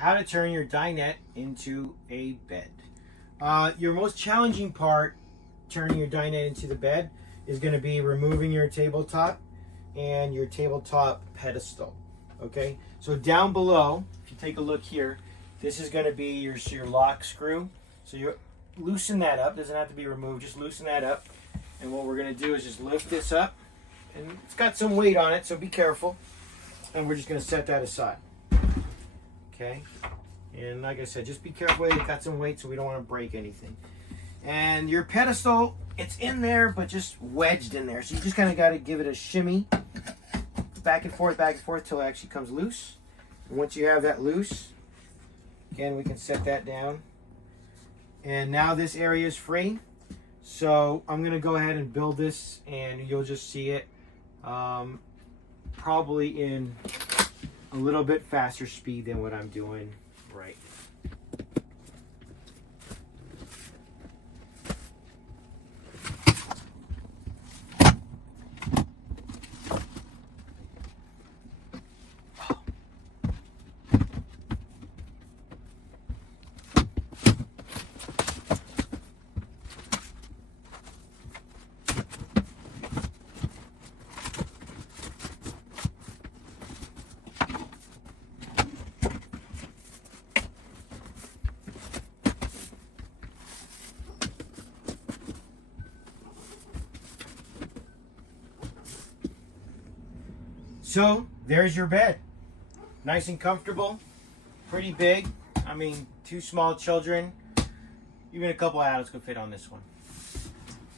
how to turn your dinette into a bed. Your most challenging part turning your dinette into the bed is going to be removing your tabletop and your tabletop pedestal. Okay, so down below, if you take a look here, this is going to be your lock screw. So you loosen that up. Doesn't have to be removed. Just loosen that up. And what we're going to do is just lift this up. And it's got some weight on it, so be careful. And we're just going to set that aside. Okay. And like I said, just be careful. It's got some weight, so we don't want to break anything. And your pedestal, it's in there, but just wedged in there. So you just kind of got to give it a shimmy. Back and forth till it actually comes loose. And once you have that loose, again, we can set that down. And now this area is free. So I'm going to go ahead and build this, and you'll just see it probably in a little bit faster speed than what I'm doing right now. So there's your bed. Nice and comfortable, pretty big. I mean, 2 small children, even a couple of adults could fit on this one.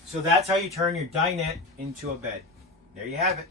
So that's how you turn your dinette into a bed. There you have it.